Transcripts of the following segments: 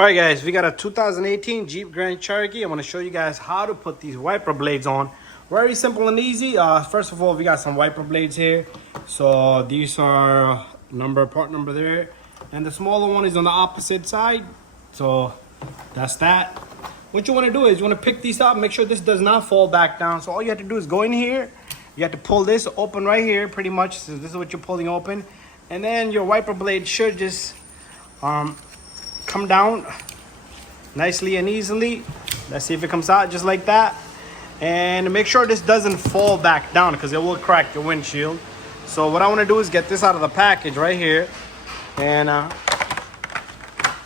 All right, guys, we got a 2018 Jeep Grand Cherokee. I'm going to show you guys how to put these wiper blades on. Very simple and easy. First of all, we got some wiper blades here. So these are part number there. And the smaller one is on the opposite side. So that's that. What you want to do is you want to pick these up, make sure this does not fall back down. So all you have to do is go in here. You have to pull this open right here, pretty much. So this is what you're pulling open. And then your wiper blade should just come down nicely and easily. Let's see if it comes out just like that. And make sure this doesn't fall back down because it will crack your windshield. So what I want to do is get this out of the package right here. And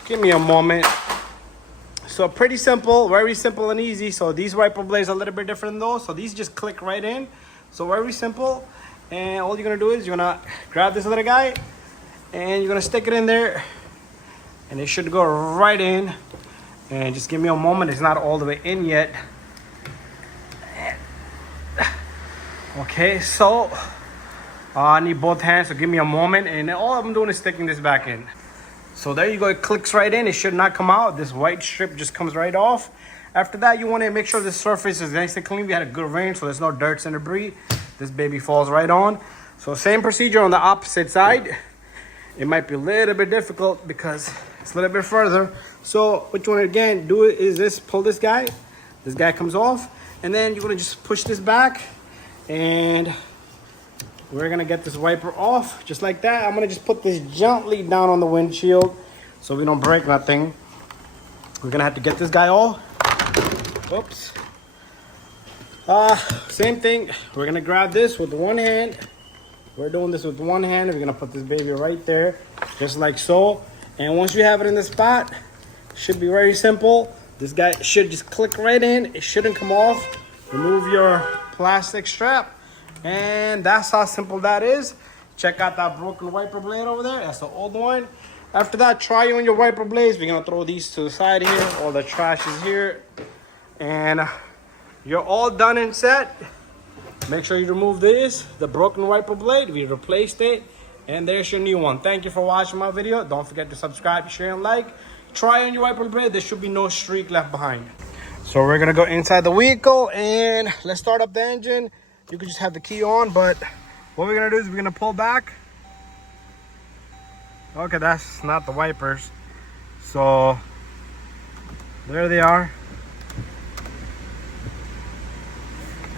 give me a moment. So pretty simple, very simple and easy. So these wiper blades are a little bit different though. So these just click right in. So very simple. And all you're going to do is you're going to grab this little guy and you're going to stick it in there. And it should go right in. And just give me a moment. It's not all the way in yet. Okay, so I need both hands, so give me a moment. And all I'm doing is sticking this back in. So there you go. It clicks right in. It should not come out. This white strip just comes right off. After that, you want to make sure the surface is nice and clean. We had a good rain, so there's no dirt and debris. This baby falls right on. So same procedure on the opposite side. It might be a little bit difficult because it's a little bit further. So what you want to again do is this: pull this guy. This guy comes off, and then you're gonna just push this back, and we're gonna get this wiper off just like that. I'm gonna just put this gently down on the windshield so we don't break nothing. We're gonna have to get this guy off. Oops. Same thing. We're gonna grab this with one hand. We're doing this with one hand. We're gonna put this baby right there, just like so. And once you have it in the spot, it should be very simple. This guy should just click right in. It shouldn't come off. Remove your plastic strap. And that's how simple that is. Check out that broken wiper blade over there. That's the old one. After that, try on your wiper blades. We're gonna throw these to the side here. All the trash is here. And you're all done and set. Make sure you remove the broken wiper blade. We replaced it. And there's your new one. Thank you for watching my video. Don't forget to subscribe, share, and like. Try on your wiper blade. There should be no streak left behind. So we're gonna go inside the vehicle and let's start up the engine. You can just have the key on, but what we're gonna do is we're gonna pull back. Okay, that's not the wipers. So there they are.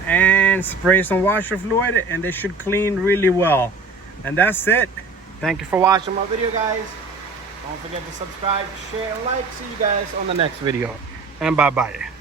And spray some washer fluid and they should clean really well. And that's it. Thank you for watching my video, guys. Don't forget to subscribe, share, and like. See you guys on the next video. And bye-bye.